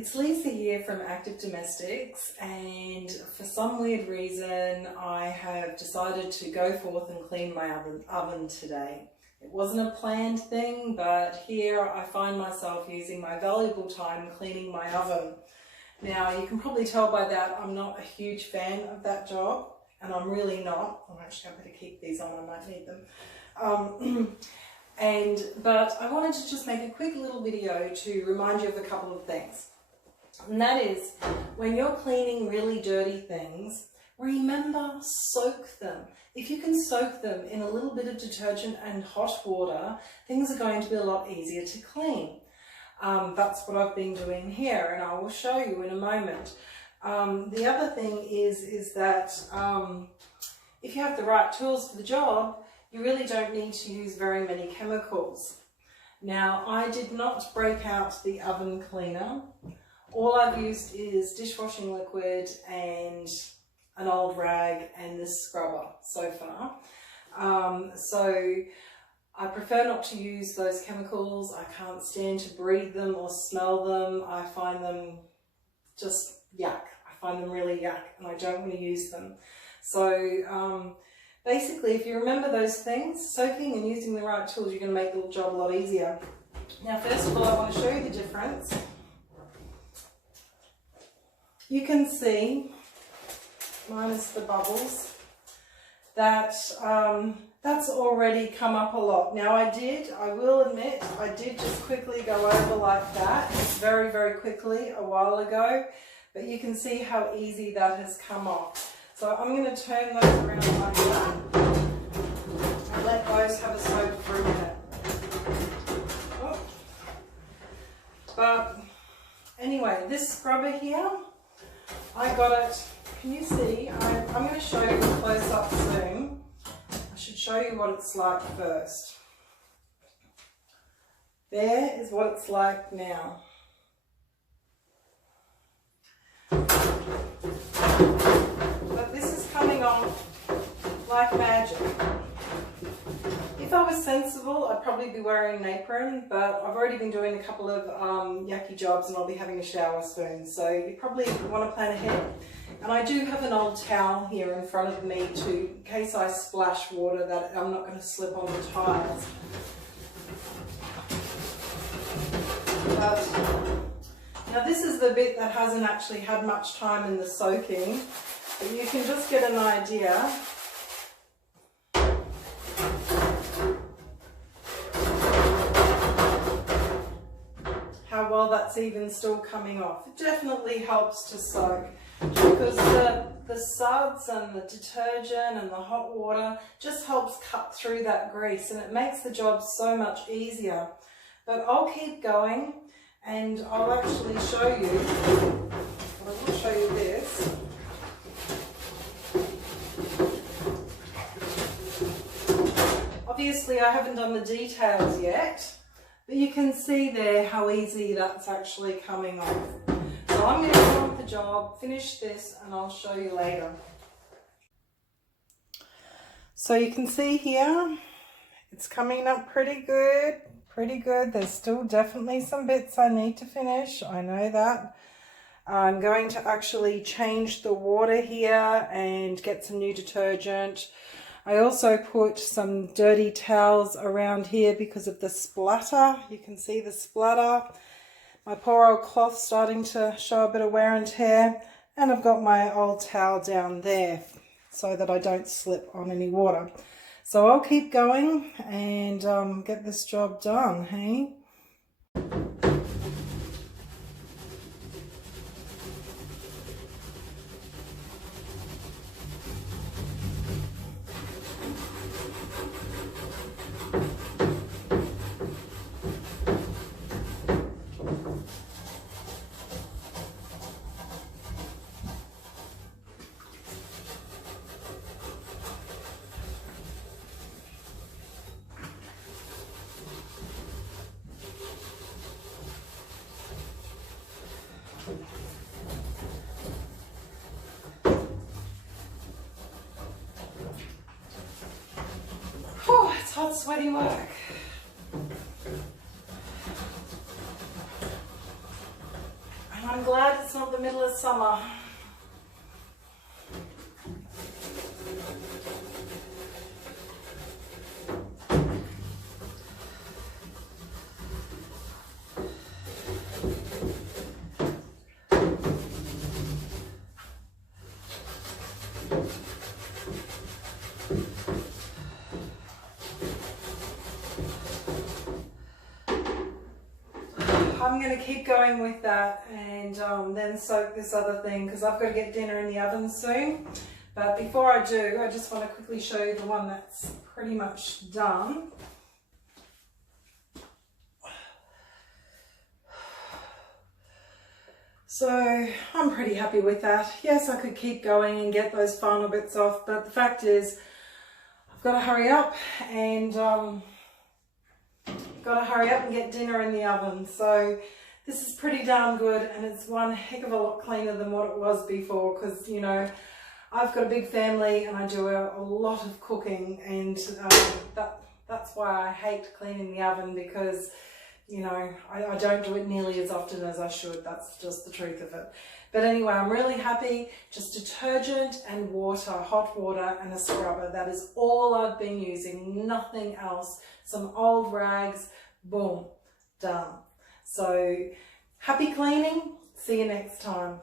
It's Lisa here from Active Domestics, and for some weird reason I have decided to go forth and clean my oven today. It wasn't a planned thing, but here I find myself using my valuable time cleaning my oven. Now you can probably tell by that I'm not a huge fan of that job, and I'm really not. I'm actually going to keep these on, I might need them. But I wanted to just make a quick little video to remind you of a couple of things. And that is, when you're cleaning really dirty things, remember, soak them. If you can soak them in a little bit of detergent and hot water, things are going to be a lot easier to clean. That's what I've been doing here, and I will show you in a moment. The other thing is that if you have the right tools for the job, you really don't need to use very many chemicals. Now, I did not break out the oven cleaner. All I've used is dishwashing liquid and an old rag and this scrubber so far. So I prefer not to use those chemicals. I can't stand to breathe them or smell them. I find them just yuck. I find them really yuck, and I don't want to use them. So basically, if you remember those things, soaking and using the right tools, you're going to make the job a lot easier. Now, first of all, I want to show you the difference. You can see, minus the bubbles, that that's already come up a lot. Now I will admit, I did just quickly go over like that, very, very quickly a while ago, but you can see how easy that has come off. So I'm going to turn those around like that and let those have a soak for a minute. Oh. But anyway, this scrubber here, I got it, can you see? I'm going to show you a close-up zoom. I should show you what it's like first. There is what it's like now. But this is coming on like magic. If I was sensible, I'd probably be wearing an apron, but I've already been doing a couple of yucky jobs and I'll be having a shower soon, so you probably want to plan ahead. And I do have an old towel here in front of me in case I splash water, that I'm not going to slip on the tiles. But now this is the bit that hasn't actually had much time in the soaking, but you can just get an idea. How well that's even still coming off. It definitely helps to soak, because the suds and the detergent and the hot water just helps cut through that grease, and it makes the job so much easier. But I'll keep going and I'll actually show you, I will show you this. Obviously I haven't done the details yet, but you can see there how easy that's actually coming off. So I'm going to go on with the job, finish this, and I'll show you later. So you can see here, it's coming up pretty good, pretty good. There's still definitely some bits I need to finish, I know that. I'm going to actually change the water here and get some new detergent. I also put some dirty towels around here because of the splatter. You can see the splatter. My poor old cloth starting to show a bit of wear and tear. And I've got my old towel down there so that I don't slip on any water. So I'll keep going and get this job done, hey? It's hot, sweaty work. And I'm I'm glad it's not the middle of summer. I'm going to keep going with that and then soak this other thing because I've got to get dinner in the oven soon. But before I do, I just want to quickly show you the one that's pretty much done. So I'm pretty happy with that. Yes, I could keep going and get those final bits off, but the fact is I've got to hurry up and get dinner in the oven. So this is pretty darn good, and it's one heck of a lot cleaner than what it was before because, you know, I've got a big family and I do a lot of cooking, and that's why I hate cleaning the oven because, you know, I don't do it nearly as often as I should. That's just the truth of it. But anyway, I'm really happy. Just detergent and water, hot water and a scrubber. That is all I've been using, nothing else. Some old rags, boom, done. So happy cleaning. See you next time.